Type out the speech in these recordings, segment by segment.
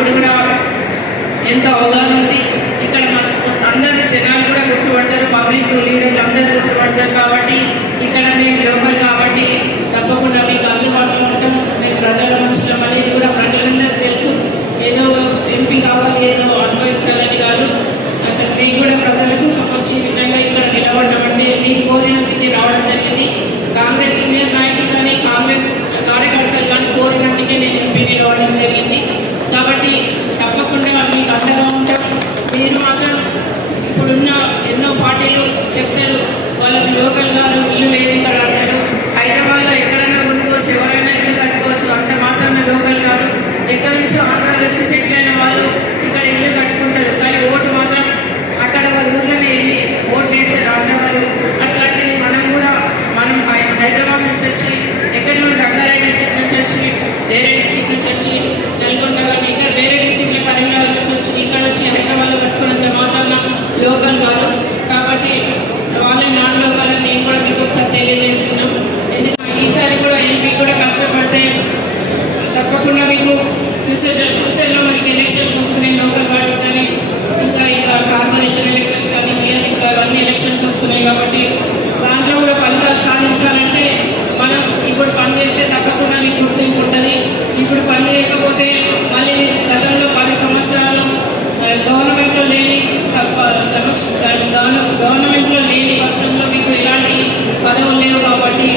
అప్పుడు కూడా ఎంతో అవగాహన ఉంది. ఇక్కడ అందరూ జనాలు కూడా గుర్తుపడతారు, పబ్లిక్ లీడర్లు అందరూ గుర్తుపడతారు. కాబట్టి ఇక్కడ మేము లోకల్ కాబట్టి తప్పకుండా మీకు అందుబాటులో ఉంటాం. మేము ప్రజల మనుషులం అనేది కూడా ప్రజలందరూ తెలుసు. ఏదో ఎంపీ కావాలి, ఏదో అనుభవించాలని కాదు. అసలు మేము కూడా ప్రజలకు సంబంధించి నిజంగా ఇక్కడ నిలబడ్డామంటే మీకు కోరినందుకే రావడం జరిగింది. కాంగ్రెస్ సీనియర్ నాయకులు కానీ కాంగ్రెస్ కార్యకర్తలు కానీ కోరినందుకే నేను ఎంపీ నిలవడం జరిగింది. కాబట్టి తప్పకుండా మీకు అండగా ఉంటాం. మీరు మాత్రం ఇప్పుడున్న ఎన్నో పార్టీలు చెప్తారు వాళ్ళకి లోకల్ గారు ఇల్లు లేదు ఇక్కడ అంటారు. హైదరాబాద్లో ఎక్కడైనా కొనుక్కోవచ్చు, ఎవరైనా ఇల్లు కట్టుకోవచ్చు, అంత మాత్రమే లోకల్ కాదు. ఎక్కడి నుంచో ఆంధ్రాలో వచ్చి సెటిల్ అయిన వాళ్ళు ఇక్కడ ఇల్లు కట్టుకుంటారు. కానీ ఓటు మాత్రం అక్కడ వాళ్ళ ఊళ్ళోనే వెళ్ళి ఓట్లు వేస్తారు ఆంధ్ర వాళ్ళు. అట్లాంటిది మనం హైదరాబాద్ నుంచి వచ్చి ఎక్కడి నుండి రంగారెడ్డి డిస్ట్రిక్ట్ నుంచి వచ్చి వేరే డిస్ట్రిక్ట్ నుంచి వచ్చి నల్గొండ కానీ ఇక్కడ వేరే డిస్ట్రిక్ట్లో కరీంనగర్ నుంచి వచ్చి ఇక్కడ వచ్చి హైదరాబాద్లో కట్టుకున్నంత మాత్రాన లోకల్ కాదు. కాబట్టి వాళ్ళని నాన్ లోకల్ అని నేను కూడా మీకు ఒకసారి తెలియజేస్తున్నాం. ఎందుకంటే ఈసారి కూడా ఎంపీ కూడా కష్టపడితే తప్పకుండా మీకు ఫ్యూచర్లో మనకి ఎలక్షన్స్ వస్తున్నాయి. లోకల్ బాడీస్ కానీ ఇంకా కార్పొరేషన్ ఎలక్షన్స్ కానీ ఇంకా అన్ని ఎలక్షన్స్ వస్తున్నాయి. కాబట్టి దాంట్లో కూడా ఫలితాలు సాధించాలంటే మనం ఇప్పుడు పని చేస్తే తప్పకుండా మీకు గుర్తింపు ఉంటుంది. ఇప్పుడు పని చేయకపోతే మళ్ళీ గతంలో 10 సంవత్సరాలు గవర్నమెంట్లో లేని పక్షంలో మీకు ఎలాంటి పదవులు లేవు. కాబట్టి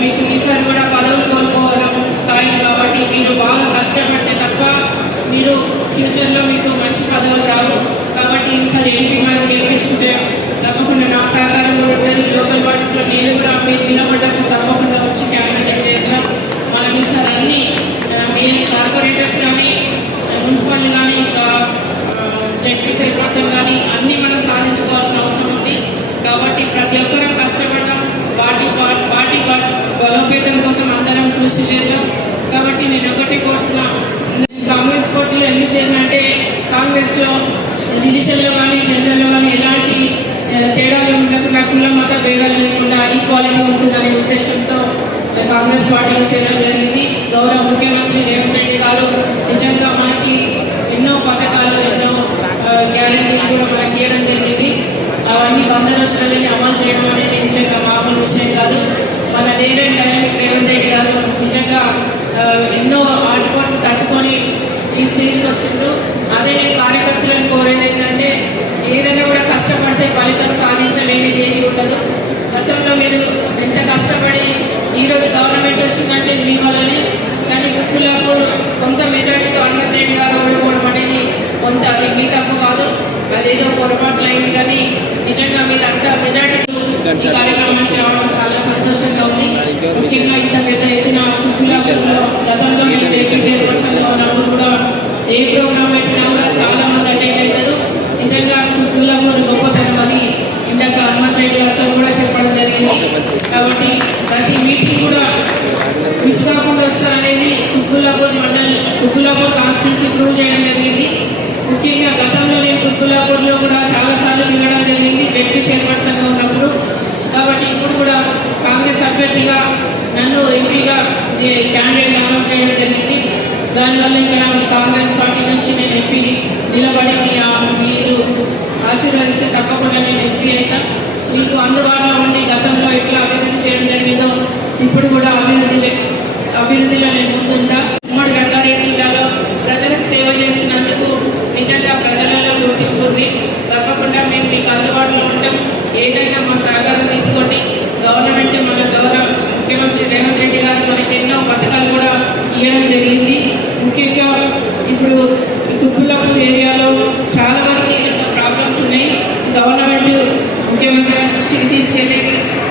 మీకు ఈసారి కూడా పదవులు కోల్పోవడం ఖాయం. కాబట్టి మీరు బాగా కష్టపడితే తప్ప మీరు ఫ్యూచర్లో మీకు మంచి పదవులు రావు. కాబట్టి ఈసారి ఎంపీ మనం గెలిపించుకుంటే తప్పకుండా నా సహకారం కూడా ఉంటుంది. లోకల్ బాడీస్లో నేను కూడా మీరు నిలబడ్డప్పుడు తప్పకుండా వచ్చి క్యాండిడేట్ చేస్తాం. మనం ఈసారి అన్ని మీ కార్పొరేటర్స్ కానీ మున్సిపల్ కానీ ఇంకా జడ్పీ చైర్పర్సన్ కానీ అన్నీ మనం సాధించుకోవాల్సిన అవసరం ఉంది. కాబట్టి ప్రతి ఒక్కరం కష్టపడడం, పార్టీ బలోపేతం కోసం అందరం కృషి చేద్దాం. కాబట్టి నేను ఒకటి కోరుతున్నా, కాంగ్రెస్ పార్టీలో ఎందుకు చేసినంటే కాంగ్రెస్లో రిలీజన్లో కానీ జెండర్లో కానీ ఎలాంటి తేడాలు ఉండకుండా కుల మత భేదాలు లేకుండా ఈక్వాలిటీ ఉంటుందనే ఉద్దేశంతో కాంగ్రెస్ పార్టీలో చేరడం జరిగింది. గౌరవ ముఖ్యమంత్రి రేవంత్ రెడ్డి గారు నిజంగా మనకి ఎన్నో పథకాలు ఎన్నో గ్యారెంటీలు కూడా మనకి ఇవ్వడం జరిగింది. అవన్నీ 100 రోజులని అమలు చేయడం అనేది నిజంగా మామూలు విషయం కాదు. మన డైనమిక్ రేవంత్ రెడ్డి గారు నిజంగా ఎన్నో ఆటుపాట్లు తట్టుకొని ఈ స్టేజ్కి వచ్చిండ్రు. అదే కార్యకర్తలను కోరేది ఏంటంటే ఏదైనా కూడా కష్టపడితే ఫలితం సాధించలేనిది ఏది ఉండదు. గతంలో మీరు ఎంత కష్టపడి ఈరోజు గవర్నమెంట్ వచ్చిందంటే మీ వల్లనే. కానీ గుర్తులకు కొంత మెజార్టీతో హనుమంత్ రెడ్డి గారు ఓడిపోవడం అనేది కొంత అది మీ తప్పు కాదు, అదేదో పొరపాట్లు అయింది. కానీ నిజంగా మీరంతా మెజార్టీ ఈ కార్యక్రమానికి రావడం చాలా సంతోషంగా ఉంది. ముఖ్యంగా ఇంత పెద్ద ఎత్తున గుర్తులలో గతంలో నేను జేపీ చైర్పర్సన్గా ఉన్నప్పుడు కూడా ఏ ప్రోగ్రామ్ పెట్టినా కూడా చాలా మంది అటెండ్ అవుతారు. నిజంగా గుర్తులలో గొప్పతనం అని ఇందాక హనుమంత్ రెడ్డి గారితో కూడా చెప్పడం జరిగింది. కాబట్టి ప్రతి మీటింగ్ కూడా మిస్ కాకుండా వస్తారనేది కుక్కులాపూర్ కాన్స్టిట్యూన్సీ ప్రూవ్ చేయడం జరిగింది. ముఖ్యంగా గతంలో నేను కుక్కులాపూర్లో కూడా చాలాసార్లు తిరగడం జరిగింది జడ్పీ చైర్పర్సన్గా ఉన్నప్పుడు. కాబట్టి ఇప్పుడు కూడా కాంగ్రెస్ అభ్యర్థిగా నన్ను ఎంపీగా క్యాండిడేట్గా అనౌన్స్ చేయడం జరిగింది. దానివల్ల ఇంకా కాంగ్రెస్ పార్టీ నుంచి నేను ఎంపీ నిలబడి మీరు ఆశీర్వదిస్తే తప్పకుండా నేను ఎంపీ అయినా. మీకు అందుబాటులో ఉండి గతంలో ఎట్లా అభివృద్ధి చేయడం జరిగిందో ఇప్పుడు కూడా అభివృద్ధిలో నేను ముందుంటా. ఉమ్మడి రంగారెడ్డి జిల్లాలో ప్రజలకు సేవ చేస్తున్నందుకు నిజంగా ప్రజలలో గుర్తింపు ఉంది. తప్పకుండా మేము మీకు అందుబాటులో ఉంటాం. ఏదైనా మా సహకారం తీసుకోండి. గవర్నమెంట్ మన గౌరవ ముఖ్యమంత్రి రేవంత్ రెడ్డి గారు మనకి ఎన్నో పథకాలు కూడా ఇవ్వడం జరిగింది. ముఖ్యంగా ఇప్పుడు తుక్కులపూర్ ఏరియాలో చాలా వరకు ప్రాబ్లమ్స్ ఉన్నాయి. గవర్నమెంట్ ముఖ్యమంత్రి దృష్టికి తీసుకెళ్ళి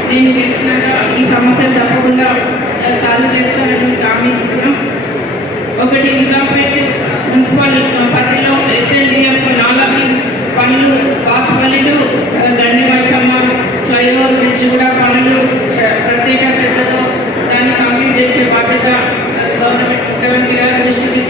నేను గెలిచినాక ఈ సమస్యలు తప్పకుండా సాల్వ్ చేస్తానని హామీ ఇస్తున్నాం. ఒకటి నిజాంపేట్ మున్సిపల్ పరిధిలో SLDF 4 పనులు కాచుపల్లిలు గండి మైసమ్మ ఫ్లైఓవర్ బ్రిడ్జ్ కూడా పనులు ప్రత్యేక శ్రద్ధతో దాన్ని కంప్లీట్ చేసే బాధ్యత గవర్నమెంట్ ముఖ్యమంత్రి గారి దృష్టికి